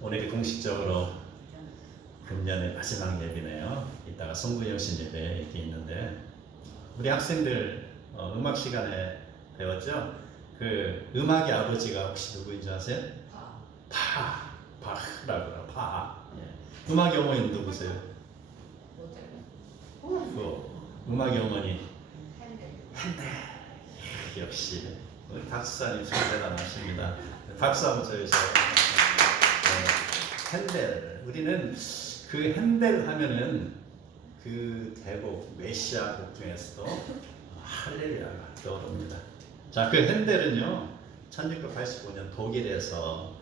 오늘이 공식적으로 금년의 마지막 예비네요. 이따가 송구영신 예배 이렇게 있는데 우리 학생들 음악 시간에 배웠죠? 그 음악의 아버지가 혹시 누구인지 아세요? 바흐라고 해요. 바. 예. 음악의 어머니는 누구세요? 음악의 어머니 핸델. 역시 우리 박수사님 참 대단하십니다. 박수 한번 쳐주세요. 핸델. 우리는 그 핸델 하면은 그 대곡 메시아 곡 중에서도 할렐루야가 떠오릅니다. 자, 그 핸델은요 1685년 독일에서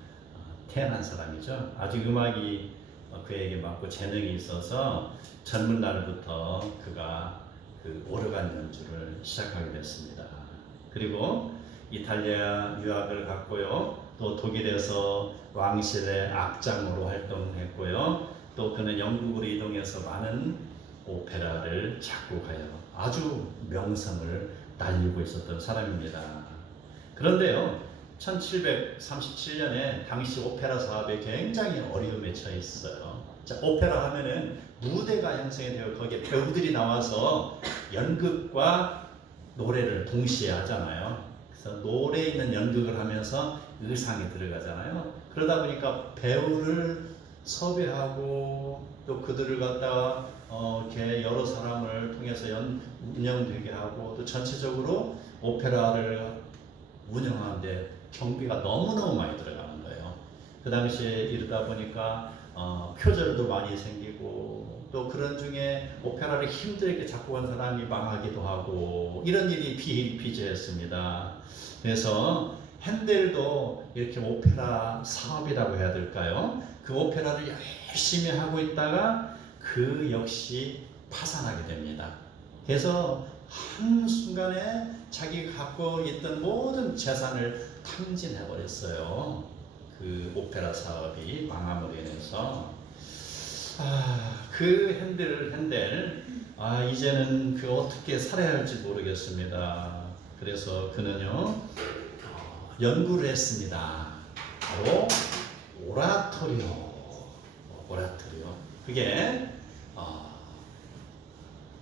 태어난 사람이죠. 아주 음악이 그에게 맞고 재능이 있어서 젊은 날부터 그가 그 오르간 연주를 시작하게 됐습니다. 그리고 이탈리아 유학을 갔고요. 또 독일에서 왕실의 악장으로 활동했고요. 또 그는 영국으로 이동해서 많은 오페라를 작곡하여 아주 명성을 날리고 있었던 사람입니다. 그런데요, 1737년에 당시 오페라 사업에 굉장히 어려움에 처해 있어요. 자, 오페라 하면은 무대가 형성이 되어 거기에 배우들이 나와서 연극과 노래를 동시에 하잖아요. 그래서 노래 있는 연극을 하면서 의상에 들어가잖아요. 그러다 보니까 배우를 섭외하고 또 그들을 갖다가 이렇게 여러 사람을 통해서 운영되게 하고 또 전체적으로 오페라를 운영하는데 경비가 너무너무 많이 들어가는 거예요. 그 당시에 이러다 보니까 표절도 많이 생기고 또 그런 중에 오페라를 힘들게 작곡한 사람이 망하기도 하고 이런 일이 비일비재했습니다. 그래서 핸델도 이렇게 오페라 사업이라고 해야 될까요? 그 오페라를 열심히 하고 있다가 그 역시 파산하게 됩니다. 그래서 한순간에 자기가 갖고 있던 모든 재산을 탕진해 버렸어요. 그 오페라 사업이 망함으로 인해서 그 핸델 이제는 그 어떻게 살아야 할지 모르겠습니다. 그래서 그는요 연구를 했습니다. 바로 오라토리오. 그게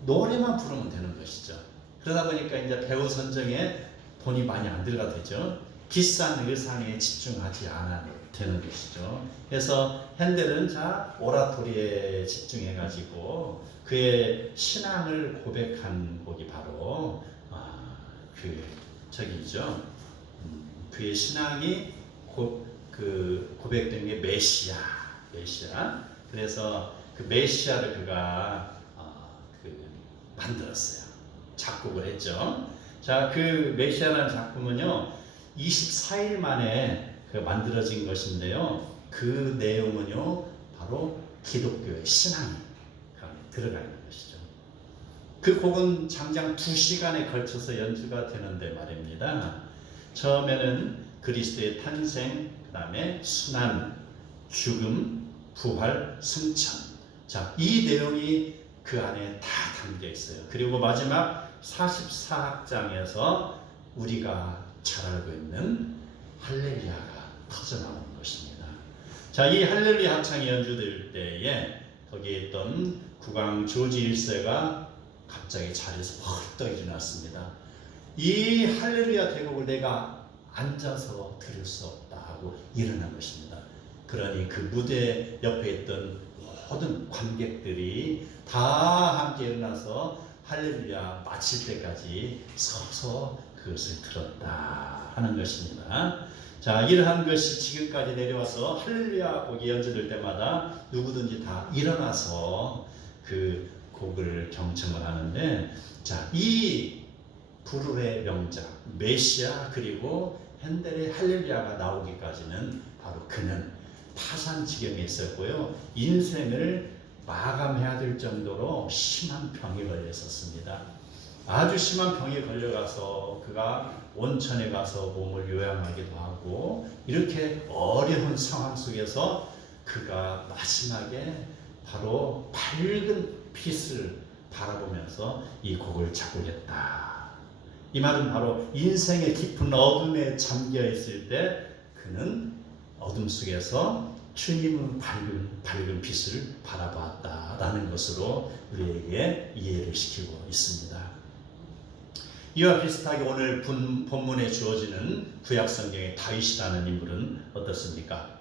노래만 부르면 되는 것이죠. 그러다 보니까 이제 배우 선정에 돈이 많이 안 들어가죠. 비싼 의상에 집중하지 않아도 되는 것이죠. 그래서 핸델은 오라토리에 집중해가지고 그의 신앙을 고백한 곡이 바로 그의 신앙이 고백된 게 메시아. 그래서 그 메시아를 그가 만들었어요. 작곡을 했죠. 자, 그 메시아라는 작품은요 24일 만에 만들어진 것인데요. 그 내용은요 바로 기독교의 신앙이 들어가 있는 것이죠. 그 곡은 장장 2시간에 걸쳐서 연주가 되는데 말입니다. 처음에는 그리스도의 탄생, 그 다음에 순환, 죽음, 부활, 승천. 자, 이 내용이 그 안에 다 담겨 있어요. 그리고 마지막 44악장에서 우리가 잘 알고 있는 할렐루야가 터져나오는 것입니다. 자, 이 할렐루야 합창이 연주될 때에 거기에 있던 국왕 조지 1세가 갑자기 자리에서 벌떡 일어났습니다. 이 할렐루야 대곡을 내가 앉아서 들을 수 없다 하고 일어난 것입니다. 그러니 그 무대 옆에 있던 모든 관객들이 다 함께 일어나서 할렐루야 마칠 때까지 서서 그것을 들었다 하는 것입니다. 자, 이러한 것이 지금까지 내려와서 할렐루야 곡이 연주될 때마다 누구든지 다 일어나서 그 곡을 경청을 하는데, 자, 이 불후의 명작 메시아 그리고 핸델의 할렐루야가 나오기까지는 바로 그는 파산 지경에 있었고요. 인생을 마감해야 될 정도로 심한 병에 걸렸었습니다. 아주 심한 병에 걸려가서 그가 온천에 가서 몸을 요양하기도 하고 이렇게 어려운 상황 속에서 그가 마지막에 바로 밝은 빛을 바라보면서 이 곡을 작곡했다. 이 말은 바로 인생의 깊은 어둠에 잠겨 있을 때 그는 어둠 속에서 주님은 밝은 빛을 바라보았다라는 것으로 우리에게 이해를 시키고 있습니다. 이와 비슷하게 오늘 본문에 주어지는 구약 성경의 다윗이라는 인물은 어떻습니까?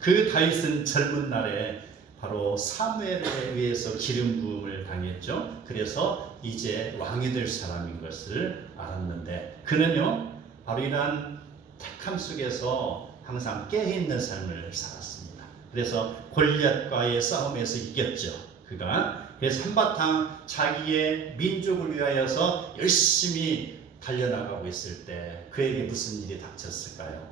그 다윗은 젊은 날에 바로 사무엘에 의해서 기름 부음을 당했죠. 그래서 이제 왕이 될 사람인 것을 알았는데 그는요 바로 이러한 택함 속에서 항상 깨어있는 삶을 살았습니다. 그래서 골리앗과의 싸움에서 이겼죠. 그래서 한바탕 자기의 민족을 위하여서 열심히 달려나가고 있을 때 그에게 무슨 일이 닥쳤을까요?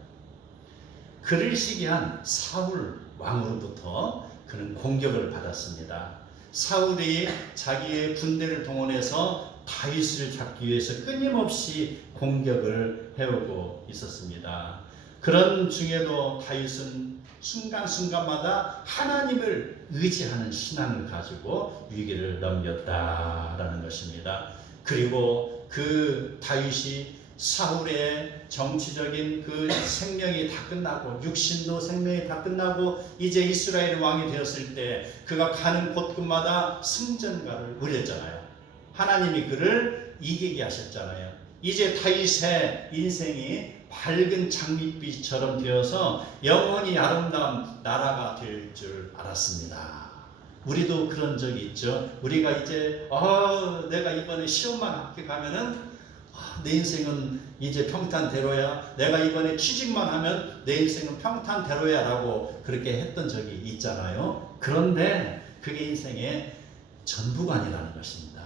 그를 시기한 사울 왕으로부터 그는 공격을 받았습니다. 사울이 자기의 군대를 동원해서 다윗을 잡기 위해서 끊임없이 공격을 해오고 있었습니다. 그런 중에도 다윗은 순간순간마다 하나님을 의지하는 신앙을 가지고 위기를 넘겼다라는 것입니다. 그리고 그 다윗이 사울의 정치적인 그 생명이 다 끝나고 육신도 생명이 다 끝나고 이제 이스라엘 왕이 되었을 때 그가 가는 곳곳마다 승전가를 울렸잖아요. 하나님이 그를 이기게 하셨잖아요. 이제 다윗의 인생이 밝은 장밋빛처럼 되어서 영원히 아름다운 나라가 될 줄 알았습니다. 우리도 그런 적이 있죠. 우리가 이제 내가 이번에 시험만 합격하면은 내 인생은 이제 평탄대로야. 내가 이번에 취직만 하면 내 인생은 평탄대로야 라고 그렇게 했던 적이 있잖아요. 그런데 그게 인생의 전부가 아니라는 것입니다.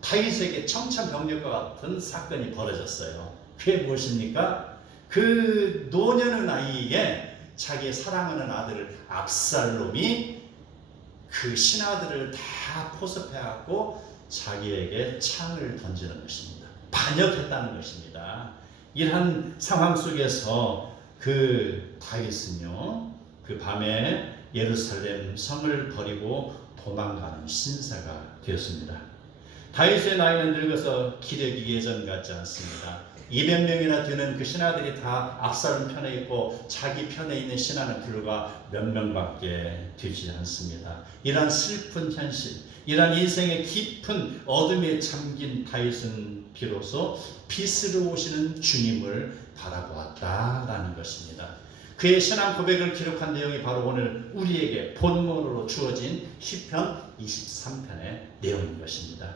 다윗에게 청천벽력과 같은 사건이 벌어졌어요. 그게 무엇입니까? 그 노년의 나이에 자기 사랑하는 아들 압살롬이 그 신하들을 다 포섭해갖고 자기에게 창을 던지는 것입니다. 반역했다는 것입니다. 이러한 상황 속에서 그 다윗은요, 그 밤에 예루살렘 성을 버리고 도망가는 신사가 되었습니다. 다윗의 나이는 늙어서 기력이 예전 같지 않습니다. 200명이나 되는 그 신하들이 다 압살롬 편에 있고 자기 편에 있는 신하는 불과 몇 명밖에 되지 않습니다. 이러한 슬픈 현실, 이러한 인생의 깊은 어둠에 잠긴 다윗은 비로소 빛으로 오시는 주님을 바라보았다라는 것입니다. 그의 신앙 고백을 기록한 내용이 바로 오늘 우리에게 본문으로 주어진 시편 23편의 내용인 것입니다.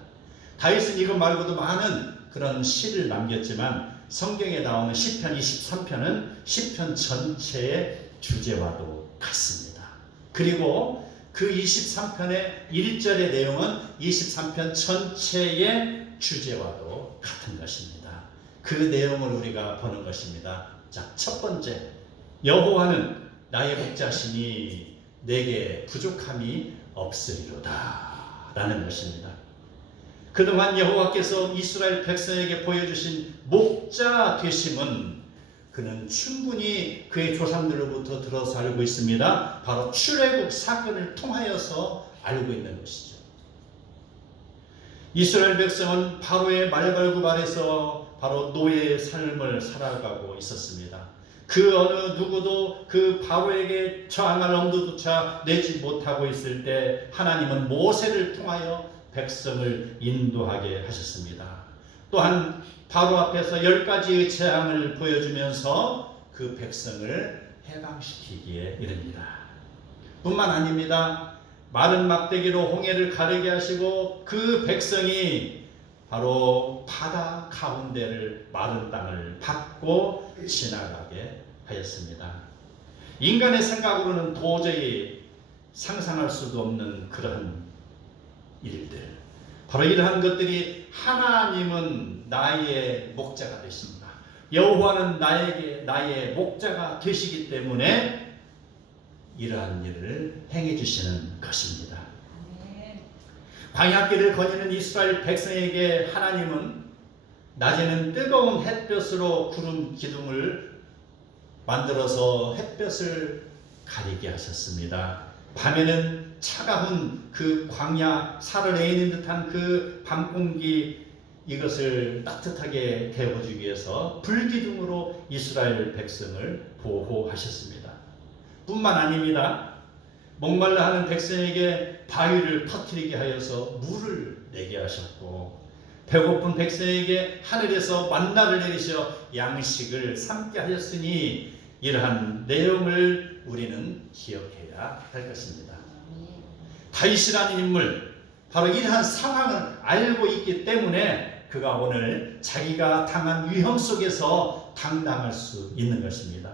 다윗은 이것 말고도 많은 그런 시를 남겼지만 성경에 나오는 시편 23편은 시편 전체의 주제와도 같습니다. 그리고 그 23편의 1절의 내용은 23편 전체의 주제와도 같은 것입니다. 그 내용을 우리가 보는 것입니다. 자, 첫 번째, 여호와는 나의 목자시니 내게 부족함이 없으리로다 라는 것입니다. 그동안 여호와께서 이스라엘 백성에게 보여주신 목자 되심은 그는 충분히 그의 조상들로부터 들어서 알고 있습니다. 바로 출애굽 사건을 통하여서 알고 있는 것이죠. 이스라엘 백성은 바로의 말발굽 아래서 바로 노예의 삶을 살아가고 있었습니다. 그 어느 누구도 그 바로에게 저항할 엄두조차 내지 못하고 있을 때 하나님은 모세를 통하여 백성을 인도하게 하셨습니다. 또한 바로 앞에서 10가지의 재앙을 보여주면서 그 백성을 해방시키기에 이릅니다. 뿐만 아닙니다. 마른 막대기로 홍해를 가르게 하시고 그 백성이 바로 바다 가운데를 마른 땅을 밟고 지나가게 하였습니다. 인간의 생각으로는 도저히 상상할 수도 없는 그런 일들, 바로 이러한 것들이 하나님은 나의 목자가 되십니다. 여호와는 나의 목자가 되시기 때문에 이러한 일을 행해 주시는 것입니다. 광야길을 거니는 이스라엘 백성에게 하나님은 낮에는 뜨거운 햇볕으로 구름 기둥을 만들어서 햇볕을 가리게 하셨습니다. 밤에는 차가운 그 광야 살을 내는 듯한 그 밤 공기 이것을 따뜻하게 데워주기 위해서 불기둥으로 이스라엘 백성을 보호하셨습니다. 뿐만 아닙니다. 목말라 하는 백성에게 바위를 터뜨리게 하여서 물을 내게 하셨고, 배고픈 백성에게 하늘에서 만나를 내리셔 양식을 삼게 하셨으니, 이러한 내용을 우리는 기억해야 할 것입니다. 다윗이라는 인물, 바로 이러한 상황을 알고 있기 때문에 그가 오늘 자기가 당한 위험 속에서 당당할 수 있는 것입니다.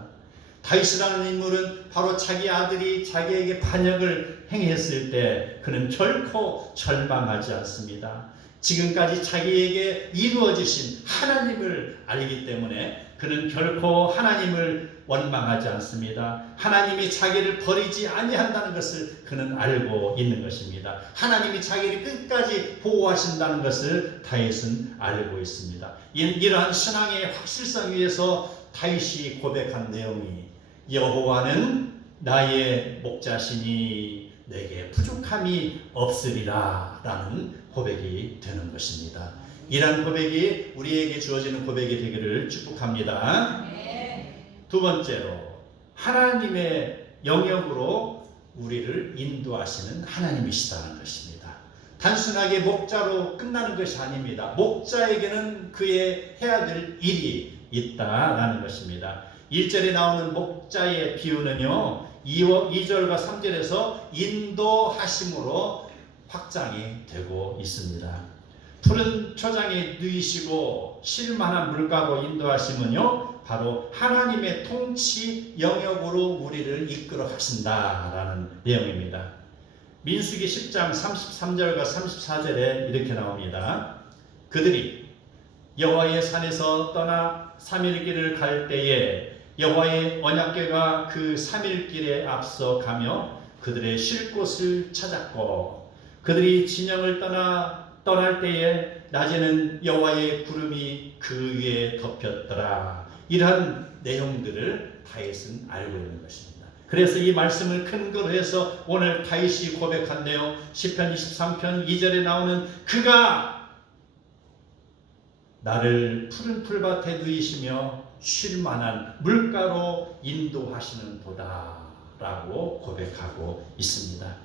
다윗이라는 인물은 바로 자기 아들이 자기에게 반역을 행했을 때 그는 결코 절망하지 않습니다. 지금까지 자기에게 이루어지신 하나님을 알기 때문에 그는 결코 하나님을 원망하지 않습니다. 하나님이 자기를 버리지 아니한다는 것을 그는 알고 있는 것입니다. 하나님이 자기를 끝까지 보호하신다는 것을 다윗은 알고 있습니다. 이러한 신앙의 확실성 위에서 다윗이 고백한 내용이, 여호와는 나의 목자시니 내게 부족함이 없으리라 라는 고백이 되는 것입니다. 이러한 고백이 우리에게 주어지는 고백이 되기를 축복합니다. 두 번째로, 하나님의 영역으로 우리를 인도하시는 하나님이시다는 것입니다. 단순하게 목자로 끝나는 것이 아닙니다. 목자에게는 그의 해야 될 일이 있다라는 것입니다. 1절에 나오는 목자의 비유는요, 2절과 3절에서 인도하심으로 확장이 되고 있습니다. 푸른 초장에 누이시고 쉴만한 물가로 인도하심은요, 바로 하나님의 통치 영역으로 우리를 이끌어 가신다라는 내용입니다. 민수기 10장 33절과 34절에 이렇게 나옵니다. 그들이 여호와의 산에서 떠나 3일 길을 갈 때에 여호와의 언약궤가 그 3일 길에 앞서 가며 그들의 쉴 곳을 찾았고, 그들이 진영을 떠날 때에 낮에는 여호와의 구름이 그 위에 덮였더라. 이러한 내용들을 다윗은 알고 있는 것입니다. 그래서 이 말씀을 근거로 해서 오늘 다윗이 고백한 내용, 시편 23편 2절에 나오는 그가 나를 푸른 풀밭에 누이시며 쉴만한 물가로 인도하시는 도다 라고 고백하고 있습니다.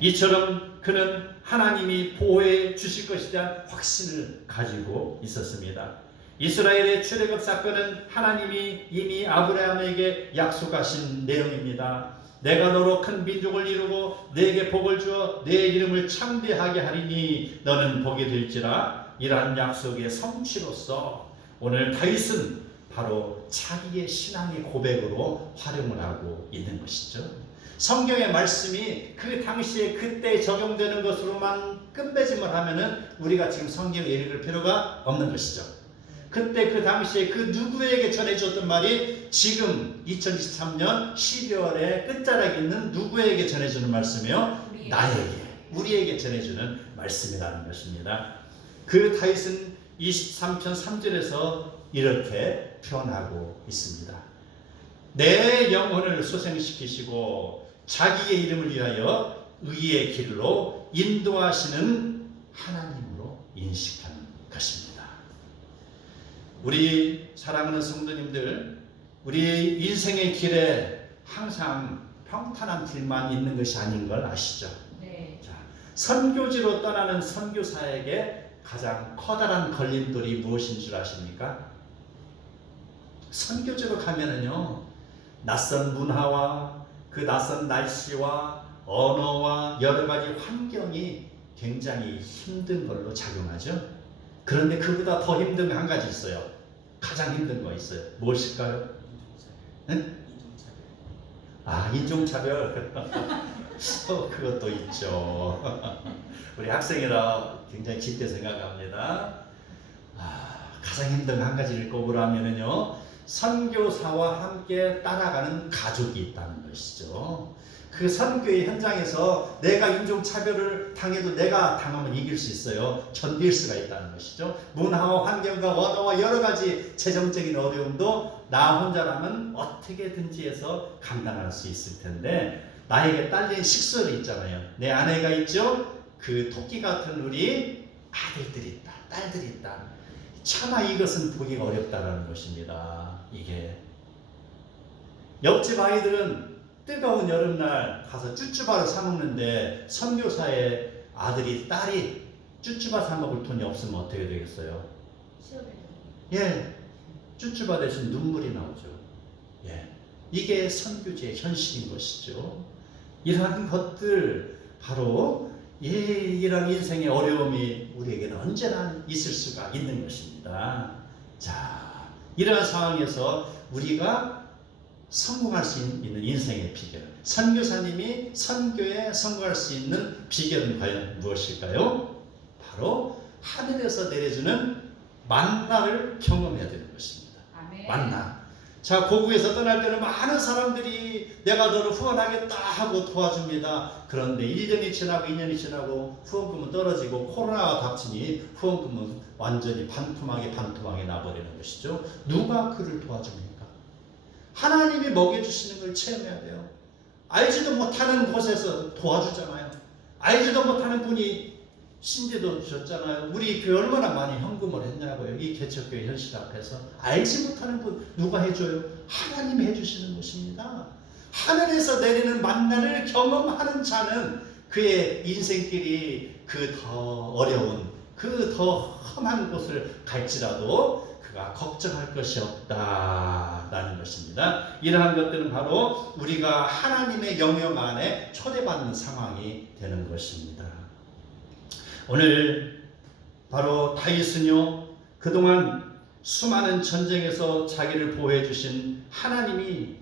이처럼 그는 하나님이 보호해 주실 것에 대한 확신을 가지고 있었습니다. 이스라엘의 출애굽 사건은 하나님이 이미 아브라함에게 약속하신 내용입니다. 내가 너로 큰 민족을 이루고 내게 복을 주어 내 이름을 창대하게 하리니 너는 복이 될지라. 이러한 약속의 성취로서 오늘 다윗은 바로 자기의 신앙의 고백으로 활용을 하고 있는 것이죠. 성경의 말씀이 그 당시에 그때 적용되는 것으로만 끝맺음을 하면은 우리가 지금 성경을 읽을 필요가 없는 것이죠. 그때 그 당시에 그 누구에게 전해줬던 말이 지금 2023년 12월에 끝자락에 있는 누구에게 전해주는 말씀이요? 나에게, 우리에게 전해주는 말씀이라는 것입니다. 그 다윗은 23편 3절에서 이렇게 표현하고 있습니다. 내 영혼을 소생시키시고 자기의 이름을 위하여 의의 길로 인도하시는 하나님으로 인식하는 것입니다. 우리 사랑하는 성도님들, 우리 인생의 길에 항상 평탄한 길만 있는 것이 아닌 걸 아시죠? 네. 자, 선교지로 떠나는 선교사에게 가장 커다란 걸림돌이 무엇인 줄 아십니까? 선교지로 가면은요, 낯선 문화와 그 낯선 날씨와 언어와 여러 가지 환경이 굉장히 힘든 걸로 작용하죠. 그런데 그보다 더 힘든 한 가지 있어요. 가장 힘든 거 있어요. 무엇일까요? 응? 인종차별. 그것도 있죠. 우리 학생이라 굉장히 깊게 생각합니다. 가장 힘든 한 가지를 꼽으라면요, 선교사와 함께 따라가는 가족이 있다는 것이죠. 그 선교의 현장에서 내가 인종차별을 당해도 내가 당하면 이길 수 있어요. 견딜 수가 있다는 것이죠. 문화와 환경과 언어와 여러 가지 재정적인 어려움도 나 혼자라면 어떻게든지 해서 감당할 수 있을 텐데, 나에게 딸린 식솔이 있잖아요. 내 아내가 있죠. 그 토끼 같은 우리 아들들이 있다, 딸들이 있다. 차마 이것은 보기가 어렵다는 것입니다. 이게 옆집 아이들은 뜨거운 여름날 가서 쭈쭈바를 사 먹는데 선교사의 아들이 딸이 쭈쭈바 사 먹을 돈이 없으면 어떻게 되겠어요? 예, 쭈쭈바 대신 눈물이 나오죠. 예, 이게 선교지의 현실인 것이죠. 이러한 것들 바로 이런 인생의 어려움이 우리에게는 언제나 있을 수가 있는 것입니다. 자, 이러한 상황에서 우리가 성공할 수 있는 인생의 비결, 선교사님이 선교에 성공할 수 있는 비결은 과연 무엇일까요? 바로 하늘에서 내려주는 만나를 경험해야 되는 것입니다. 아멘. 만나. 자, 고국에서 떠날 때는 많은 사람들이 내가 너를 후원하겠다 하고 도와줍니다. 그런데 1년이 지나고 2년이 지나고 후원금은 떨어지고 코로나가 닥치니 후원금은 완전히 반토막에 나버리는 것이죠. 누가 그를 도와줍니까? 하나님이 먹여주시는 걸 체험해야 돼요. 알지도 못하는 곳에서 도와주잖아요. 알지도 못하는 분이 신대도 주셨잖아요. 우리 교회 얼마나 많이 헌금을 했냐고요. 이 개척교회 현실 앞에서. 알지 못하는 분 누가 해줘요? 하나님이 해주시는 것입니다. 하늘에서 내리는 만나를 경험하는 자는 그의 인생길이 그 더 어려운 그 더 험한 곳을 갈지라도 그가 걱정할 것이 없다라는 것입니다. 이러한 것들은 바로 우리가 하나님의 영역 안에 초대받는 상황이 되는 것입니다. 오늘 바로 다윗은요, 그동안 수많은 전쟁에서 자기를 보호해 주신 하나님이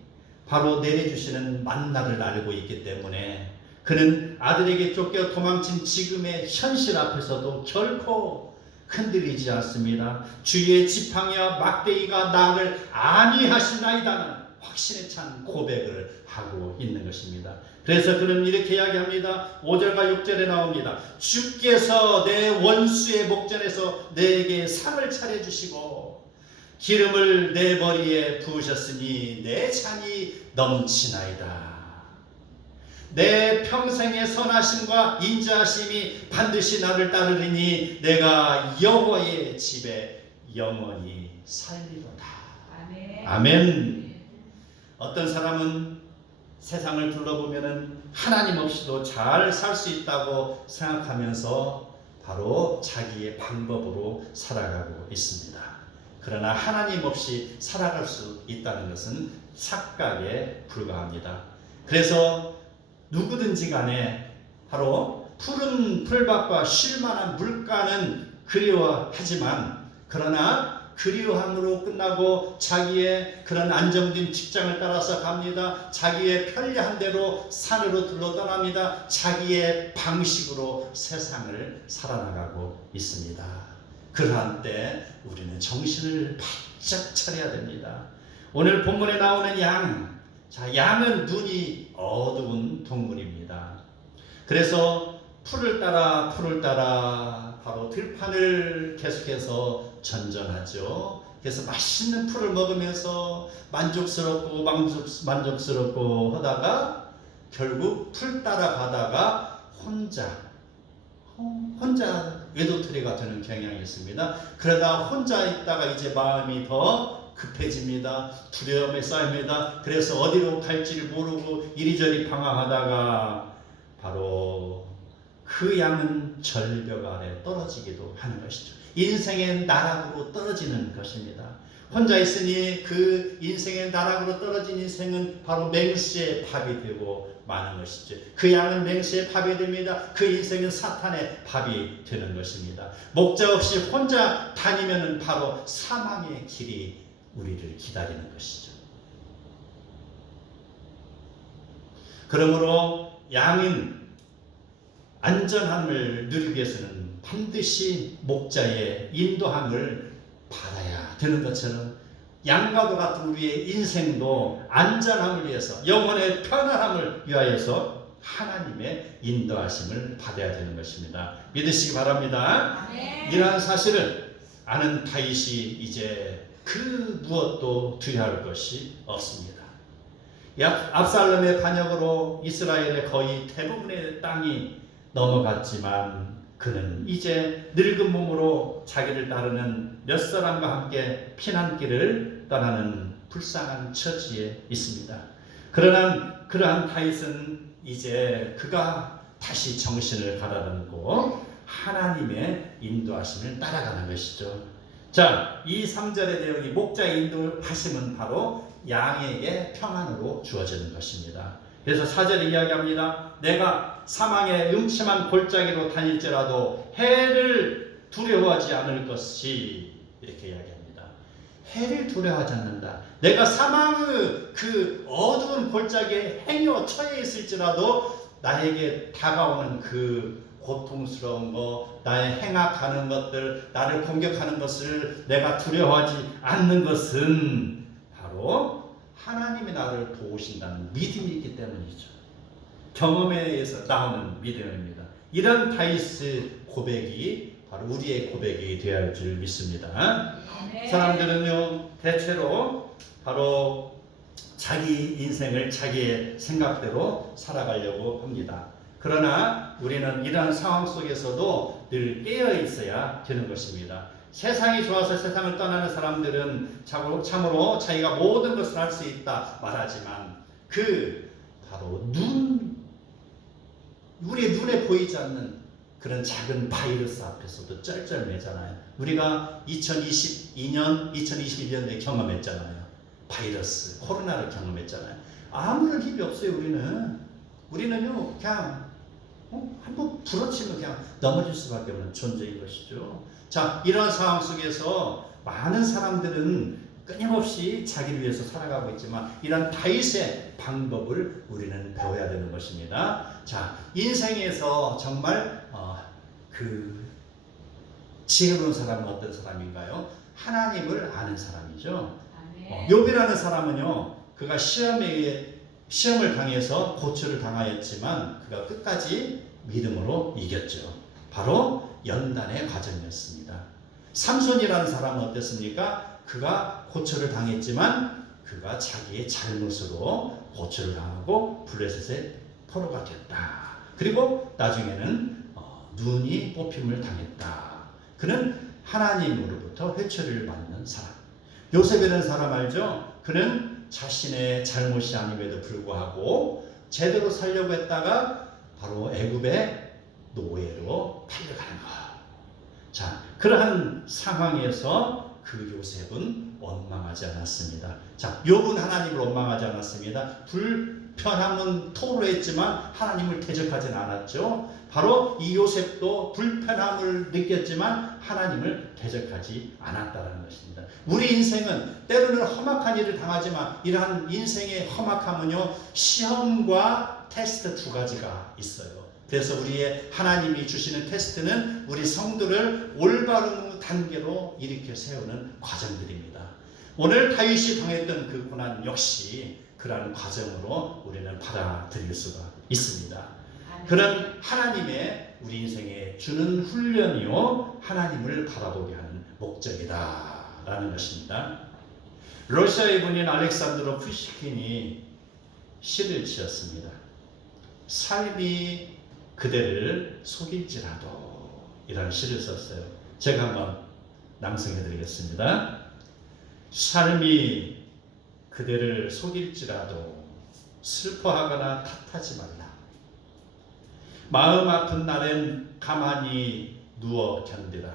바로 내려주시는 만나를 알고 있기 때문에 그는 아들에게 쫓겨 도망친 지금의 현실 앞에서도 결코 흔들리지 않습니다. 주의 지팡이와 막대기가 나를 안위하시나이다는 확신에 찬 고백을 하고 있는 것입니다. 그래서 그는 이렇게 이야기합니다. 5절과 6절에 나옵니다. 주께서 내 원수의 목전에서 내게 상을 차려주시고 기름을 내 머리에 부으셨으니 내 잔이 넘치나이다. 내 평생의 선하심과 인자하심이 반드시 나를 따르리니 내가 여호와의 집에 영원히 살리로다. 아멘. 아멘. 어떤 사람은 세상을 둘러보면 하나님 없이도 잘 살 수 있다고 생각하면서 바로 자기의 방법으로 살아가고 있습니다. 그러나 하나님 없이 살아갈 수 있다는 것은 착각에 불과합니다. 그래서 누구든지 간에 바로 푸른 풀밭과 쉴만한 물가는 그리워하지만 그러나 그리워함으로 끝나고 자기의 그런 안정된 직장을 따라서 갑니다. 자기의 편리한 대로 산으로 들러 떠납니다. 자기의 방식으로 세상을 살아나가고 있습니다. 그러한 때 우리는 정신을 바짝 차려야 됩니다. 오늘 본문에 나오는 양, 자, 양은 눈이 어두운 동물입니다. 그래서 풀을 따라 바로 들판을 계속해서 전전하죠. 그래서 맛있는 풀을 먹으면서 만족스럽고 하다가 결국 풀 따라가다가 혼자 외도트리가 되는 경향이 있습니다. 그러다 혼자 있다가 이제 마음이 더 급해집니다. 두려움에 쌓입니다. 그래서 어디로 갈지를 모르고 이리저리 방황하다가 바로 그 양은 절벽 아래 떨어지기도 하는 것이죠. 인생의 나락으로 떨어지는 것입니다. 혼자 있으니 그 인생의 나락으로 떨어진 인생은 바로 맹수의 밥이 되고 마는 것이죠. 그 양은 맹수의 밥이 됩니다. 그 인생은 사탄의 밥이 되는 것입니다. 목자 없이 혼자 다니면 바로 사망의 길이 우리를 기다리는 것이죠. 그러므로 양은 안전함을 누리기 위해서는 반드시 목자의 인도함을 받아야 되는 것처럼 양과도 같은 우리의 인생도 안전함을 위해서 영혼의 편안함을 위하여서 하나님의 인도하심을 받아야 되는 것입니다. 믿으시기 바랍니다. 아멘. 이러한 사실을 아는 다윗이 이제 그 무엇도 두려워할 것이 없습니다. 압살롬의 반역으로 이스라엘의 거의 대부분의 땅이 넘어갔지만 그는 이제 늙은 몸으로 자기를 따르는 몇 사람과 함께 피난길을 떠나는 불쌍한 처지에 있습니다. 그러나 그러한 다윗은 이제 그가 다시 정신을 가다듬고 하나님의 인도하심을 따라가는 것이죠. 자, 이 3절의 내용이 목자의 인도하심은 바로 양에게 평안으로 주어지는 것입니다. 그래서 4절에 이야기합니다. 내가 사망의 음침한 골짜기로 다닐지라도 해를 두려워하지 않을 것이, 이렇게 이야기합니다. 해를 두려워하지 않는다. 내가 사망의 그 어두운 골짜기에 행여 처해 있을지라도 나에게 다가오는 그 고통스러운 거, 나의 행악하는 것들, 나를 공격하는 것을 내가 두려워하지 않는 것은 바로 하나님이 나를 도우신다는 믿음이 있기 때문이죠. 경험에 의해서 나오는 믿음입니다. 이런 다윗의 고백이 바로 우리의 고백이 되어야 할 줄 믿습니다. 네. 사람들은요, 대체로 바로 자기 인생을 자기의 생각대로 살아가려고 합니다. 그러나 우리는 이러한 상황 속에서도 늘 깨어 있어야 되는 것입니다. 세상이 좋아서 세상을 떠나는 사람들은 참으로 자기가 모든 것을 할 수 있다 말하지만 그 바로 우리의 눈에 보이지 않는 그런 작은 바이러스 앞에서도 쩔쩔매잖아요. 우리가 2022년, 2021년에 경험했잖아요. 바이러스, 코로나를 경험했잖아요. 아무런 힘이 없어요. 우리는요 그냥 한번 부러치면 그냥 넘어질 수밖에 없는 존재인 것이죠. 자, 이런 상황 속에서 많은 사람들은 끊임없이 자기를 위해서 살아가고 있지만 이런 다윗의 방법을 우리는 배워야 되는 것입니다. 자, 인생에서 정말 그 지혜로운 사람은 어떤 사람인가요? 하나님을 아는 사람이죠. 욥이라는 사람은요, 그가 시험을 당해서 고초를 당하였지만 그가 끝까지 믿음으로 이겼죠. 바로 연단의 과정이었습니다. 삼손이라는 사람은 어땠습니까? 그가 고초를 당했지만 그가 자기의 잘못으로 고초를 당하고 블레셋의 포로가 됐다. 그리고 나중에는 눈이 뽑힘을 당했다. 그는 하나님으로부터 회초리를 받는 사람. 요셉이라는 사람 알죠? 그는 자신의 잘못이 아님에도 불구하고 제대로 살려고 했다가 바로 애굽의 노예로 팔려가는 것. 자, 그러한 상황에서 그 요셉은 원망하지 않았습니다. 자, 욥은 하나님을 원망하지 않았습니다. 불편함은 토로했지만 하나님을 대적하지는 않았죠. 바로 이 요셉도 불편함을 느꼈지만 하나님을 대적하지 않았다는 것입니다. 우리 인생은 때로는 험악한 일을 당하지만 이러한 인생의 험악함은요, 시험과 테스트 두 가지가 있어요. 그래서 우리의 하나님이 주시는 테스트는 우리 성도를 올바른 단계로 일으켜 세우는 과정들입니다. 오늘 다윗이 당했던 그 고난 역시 그러한 과정으로 우리는 받아들일 수가 있습니다. 그런 하나님의 우리 인생에 주는 훈련이요, 하나님을 바라보게 하는 목적이다라는 것입니다. 러시아의 분인 알렉산드로 푸시킨이 시를 지었습니다. 삶이 그대를 속일지라도, 이라는 시를 썼어요. 제가 한번 낭송해 드리겠습니다. 삶이 그대를 속일지라도 슬퍼하거나 탓하지 말라. 마음 아픈 날엔 가만히 누워 견디라.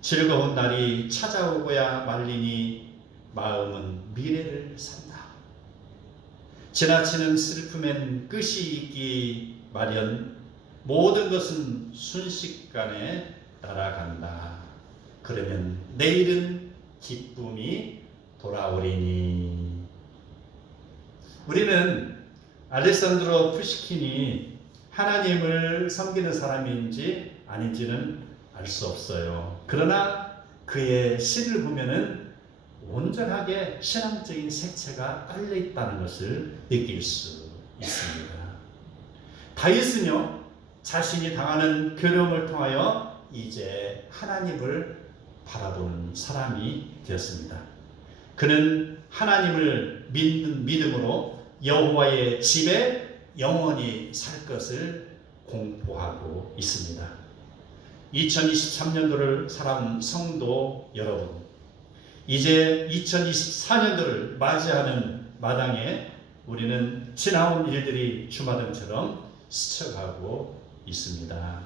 즐거운 날이 찾아오고야 말리니 마음은 미래를 산다. 지나치는 슬픔엔 끝이 있기 마련. 모든 것은 순식간에 날아간다. 그러면 내일은 기쁨이 돌아오리니. 우리는 알렉산드로 푸시킨이 하나님을 섬기는 사람인지 아닌지는 알 수 없어요. 그러나 그의 시를 보면은 온전하게 신앙적인 색채가 깔려 있다는 것을 느낄 수 있습니다. 다윗은요, 자신이 당하는 괴로움을 통하여 이제 하나님을 바라보는 사람이 되었습니다. 그는 하나님을 믿는 믿음으로 여호와의 집에 영원히 살 것을 공포하고 있습니다. 2023년도를 살아온 성도 여러분, 이제 2024년도를 맞이하는 마당에 우리는 지나온 일들이 주마등처럼 스쳐가고 있습니다.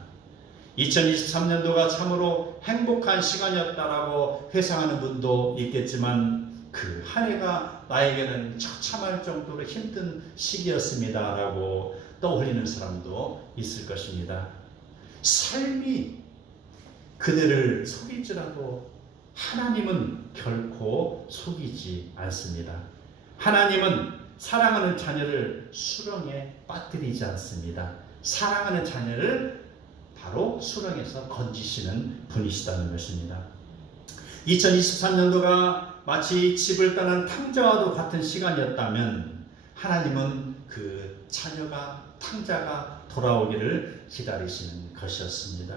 2023년도가 참으로 행복한 시간이었다라고 회상하는 분도 있겠지만 그 한 해가 나에게는 처참할 정도로 힘든 시기였습니다라고 떠올리는 사람도 있을 것입니다. 삶이 그들을 속일지라도 하나님은 결코 속이지 않습니다. 하나님은 사랑하는 자녀를 수렁에 빠뜨리지 않습니다. 사랑하는 자녀를 바로 수렁에서 건지시는 분이시다는 것입니다. 2023년도가 마치 집을 떠난 탕자와도 같은 시간이었다면 하나님은 그 자녀가 탕자가 돌아오기를 기다리시는 것이었습니다.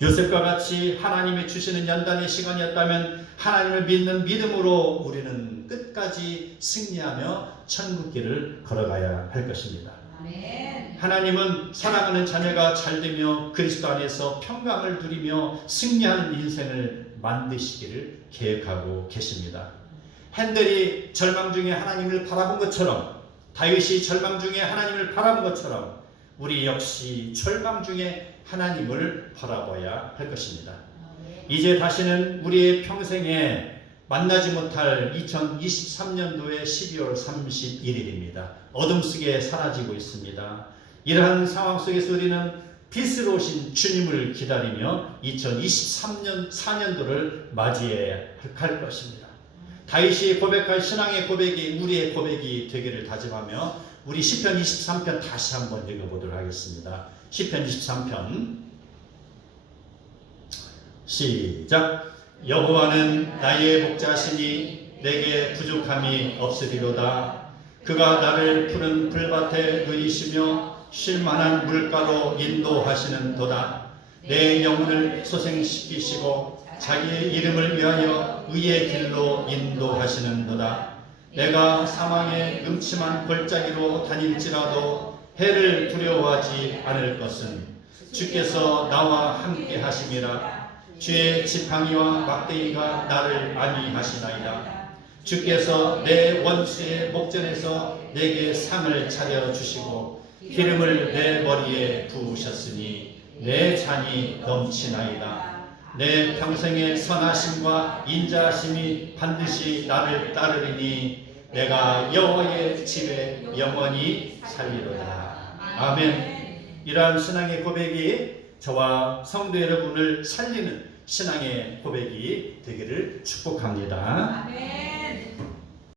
요셉과 같이 하나님이 주시는 연단의 시간이었다면 하나님을 믿는 믿음으로 우리는 끝까지 승리하며 천국길을 걸어가야 할 것입니다. 아멘. 하나님은 사랑하는 자녀가 잘되며 그리스도 안에서 평강을 누리며 승리하는 인생을 만드시기를 계획하고 계십니다. 헨델이 절망 중에 하나님을 바라본 것처럼, 다윗이 절망 중에 하나님을 바라본 것처럼 우리 역시 절망 중에 하나님을 바라봐야 할 것입니다. 이제 다시는 우리의 평생에 만나지 못할 2023년도의 12월 31일입니다. 어둠 속에 사라지고 있습니다. 이러한 상황 속에서 우리는 빛으로 오신 주님을 기다리며 2023년 4년도를 맞이해야 할 것입니다. 다윗이 고백할 신앙의 고백이 우리의 고백이 되기를 다짐하며 우리 시편 23편 다시 한번 읽어보도록 하겠습니다. 시편 23편 시작. 여호와는 나의 목자시니 내게 부족함이 없으리로다. 그가 나를 푸른 풀밭에 누이시며 쉴만한 물가로 인도하시는도다. 내 영혼을 소생시키시고 자기의 이름을 위하여 의의 길로 인도하시는도다. 내가 사망의 음침한 골짜기로 다닐지라도 해를 두려워하지 않을 것은 주께서 나와 함께 하심이라. 주의 지팡이와 막대기가 나를 안위하시나이다. 주께서 내 원수의 목전에서 내게 상을 차려주시고 기름을 내 머리에 부으셨으니 내 잔이 넘치나이다. 내 평생의 선하심과 인자하심이 반드시 나를 따르리니 내가 여호와의 집에 영원히 살리로다. 아멘. 이러한 신앙의 고백이 저와 성도 여러분을 살리는 신앙의 고백이 되기를 축복합니다. 아멘.